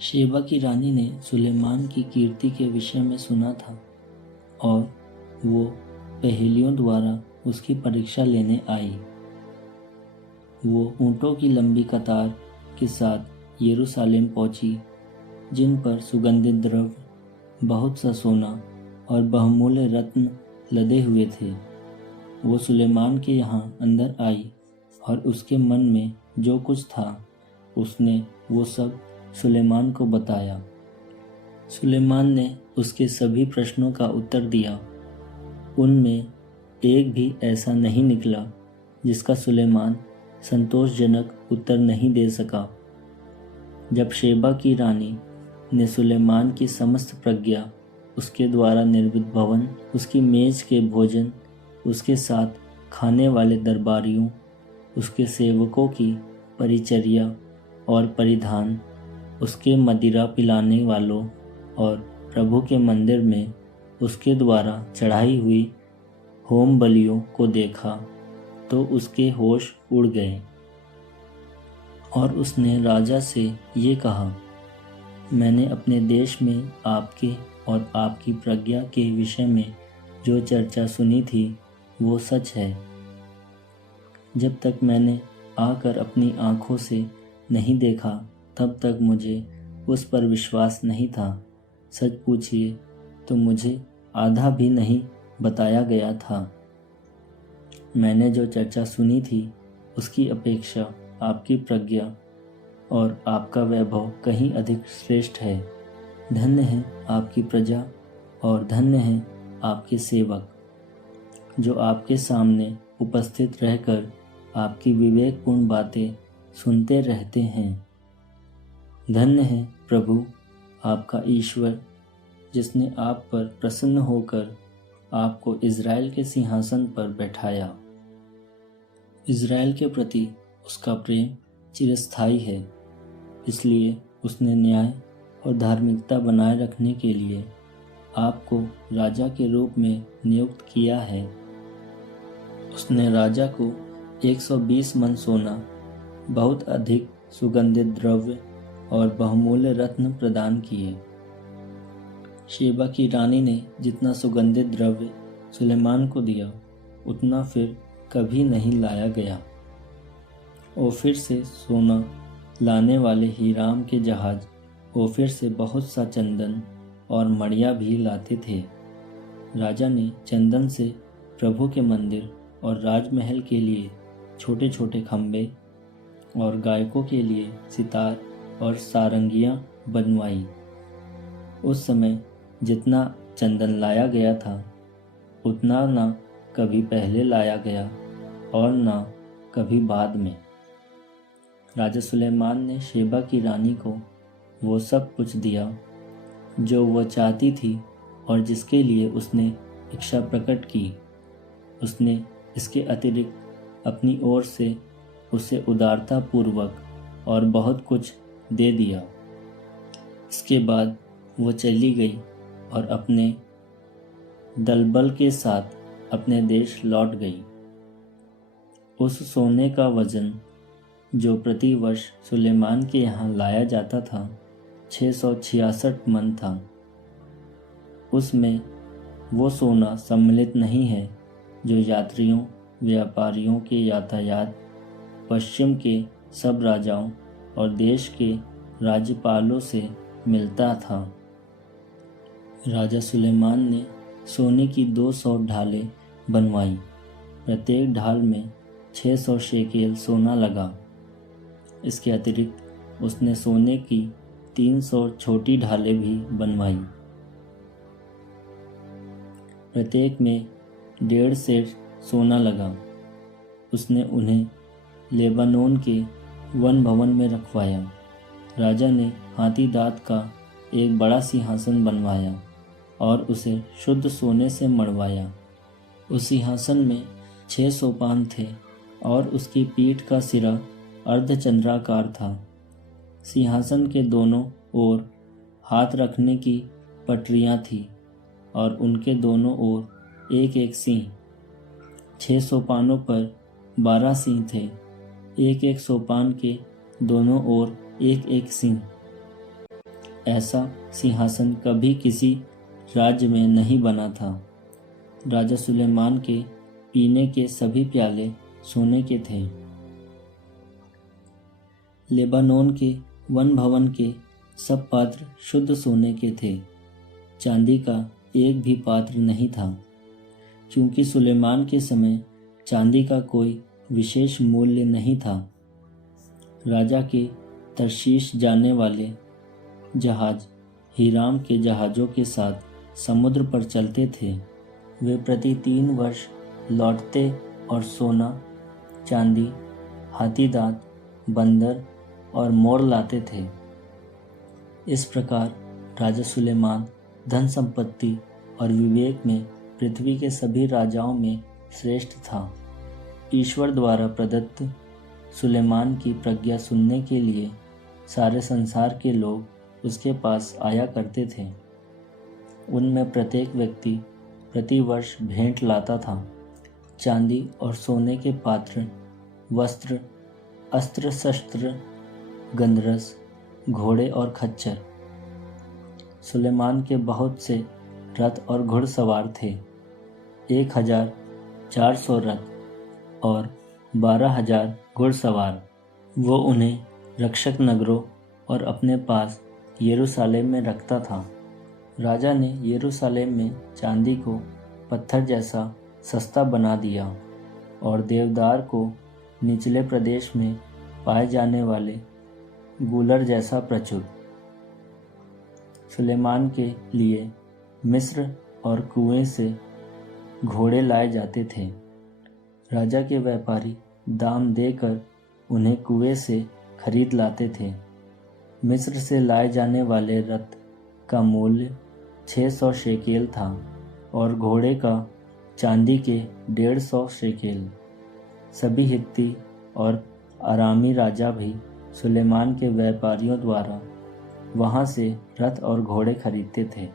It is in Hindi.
शेबा की रानी ने सुलेमान की कीर्ति के विषय में सुना था और वो पहेलियों द्वारा उसकी परीक्षा लेने आई। वो ऊँटों की लंबी कतार के साथ यरूशलेम पहुंची, जिन पर सुगंधित द्रव्य, बहुत सा सोना और बहुमूल्य रत्न लदे हुए थे। वो सुलेमान के यहाँ अंदर आई और उसके मन में जो कुछ था उसने वो सब सुलेमान को बताया। सुलेमान ने उसके सभी प्रश्नों का उत्तर दिया। उनमें एक भी ऐसा नहीं निकला जिसका सुलेमान संतोषजनक उत्तर नहीं दे सका। जब शेबा की रानी ने सुलेमान की समस्त प्रज्ञा, उसके द्वारा निर्मित भवन, उसकी मेज के भोजन, उसके साथ खाने वाले दरबारियों, उसके सेवकों की परिचर्या और परिधान, उसके मदिरा पिलाने वालों और प्रभु के मंदिर में उसके द्वारा चढ़ाई हुई होम बलियों को देखा तो उसके होश उड़ गए और उसने राजा से ये कहा, मैंने अपने देश में आपके और आपकी प्रज्ञा के विषय में जो चर्चा सुनी थी वो सच है। जब तक मैंने आकर अपनी आँखों से नहीं देखा तब तक मुझे उस पर विश्वास नहीं था। सच पूछिए तो मुझे आधा भी नहीं बताया गया था। मैंने जो चर्चा सुनी थी उसकी अपेक्षा आपकी प्रज्ञा और आपका वैभव कहीं अधिक श्रेष्ठ है। धन्य है आपकी प्रजा और धन्य है आपके सेवक, जो आपके सामने उपस्थित रहकर आपकी विवेकपूर्ण बातें सुनते रहते हैं। धन्य है प्रभु आपका ईश्वर, जिसने आप पर प्रसन्न होकर आपको इज़राइल के सिंहासन पर बैठाया। इज़राइल के प्रति उसका प्रेम चिरस्थायी है, इसलिए उसने न्याय और धार्मिकता बनाए रखने के लिए आपको राजा के रूप में नियुक्त किया है। उसने राजा को 120 मन सोना, बहुत अधिक सुगंधित द्रव्य और बहुमूल्य रत्न प्रदान किए। शेबा की रानी ने जितना सुगंधित द्रव्य सुलेमान को दिया उतना फिर कभी नहीं लाया गया। ओफिर से सोना लाने वाले हीराम के जहाज ओफिर से बहुत सा चंदन और मड़िया भी लाते थे। राजा ने चंदन से प्रभु के मंदिर और राजमहल के लिए छोटे छोटे खंबे और गायकों के लिए सितार और सारंगियां बनवाई। उस समय जितना चंदन लाया गया था उतना ना कभी पहले लाया गया और ना कभी बाद में। राजा सुलेमान ने शेबा की रानी को वो सब कुछ दिया जो वह चाहती थी और जिसके लिए उसने इच्छा प्रकट की। उसने इसके अतिरिक्त अपनी ओर से उसे उदारता पूर्वक और बहुत कुछ दे दिया। इसके बाद वो चली गई और अपने दलबल के साथ अपने देश लौट गई। उस सोने का वजन जो प्रति वर्ष सुलेमान के यहाँ लाया जाता था 666 मन था। उसमें वो सोना सम्मिलित नहीं है जो यात्रियों, व्यापारियों के यातायात, पश्चिम के सब राजाओं और देश के राज्यपालों से मिलता था। राजा सुलेमान ने सोने की 200 ढालें बनवाई। प्रत्येक ढाल में 600 शेकेल सोना लगा। इसके अतिरिक्त उसने सोने की 300 छोटी ढालें भी बनवाई। प्रत्येक में 1.5 सेर सोना लगा। उसने उन्हें लेबानोन के वन भवन में रखवाया। राजा ने हाथी दाँत का एक बड़ा सिंहासन बनवाया और उसे शुद्ध सोने से मढ़वाया। उस सिंहासन में 6 सोपान थे और उसकी पीठ का सिरा अर्धचंद्राकार था। सिंहासन के दोनों ओर हाथ रखने की पटरियां थीं और उनके दोनों ओर एक एक सिंह। 6 सोपानों पर 12 सिंह थे, एक एक सोपान के दोनों ओर एक एक सिंह। ऐसा सिंहासन कभी किसी राज्य में नहीं बना था। राजा सुलेमान के पीने के सभी प्याले सोने के थे। लेबानोन के वन भवन के सब पात्र शुद्ध सोने के थे। चांदी का एक भी पात्र नहीं था, क्योंकि सुलेमान के समय चांदी का कोई विशेष मूल्य नहीं था। राजा के तरशीश जाने वाले जहाज हीराम के जहाज़ों के साथ समुद्र पर चलते थे। वे प्रति 3 वर्ष लौटते और सोना, चांदी, हाथीदांत, बंदर और मोर लाते थे। इस प्रकार राजा सुलेमान धन संपत्ति और विवेक में पृथ्वी के सभी राजाओं में श्रेष्ठ था। ईश्वर द्वारा प्रदत्त सुलेमान की प्रज्ञा सुनने के लिए सारे संसार के लोग उसके पास आया करते थे। उनमें प्रत्येक व्यक्ति प्रति वर्ष भेंट लाता था, चांदी और सोने के पात्र, वस्त्र, अस्त्र शस्त्र, गंधरस, घोड़े और खच्चर। सुलेमान के बहुत से रथ और घुड़सवार थे, 1400 रथ और 12,000 घुड़सवार। वो उन्हें रक्षक नगरों और अपने पास यरूशलेम में रखता था। राजा ने यरूशलेम में चांदी को पत्थर जैसा सस्ता बना दिया और देवदार को निचले प्रदेश में पाए जाने वाले गूलर जैसा प्रचुर। सुलेमान के लिए मिस्र और कुएं से घोड़े लाए जाते थे। राजा के व्यापारी दाम देकर उन्हें कुएं से खरीद लाते थे। मिस्र से लाए जाने वाले रथ का मूल्य 600 शेकेल था और घोड़े का चांदी के 150 शेकेल। सभी हित्ती और अरामी राजा भी सुलेमान के व्यापारियों द्वारा वहां से रथ और घोड़े खरीदते थे।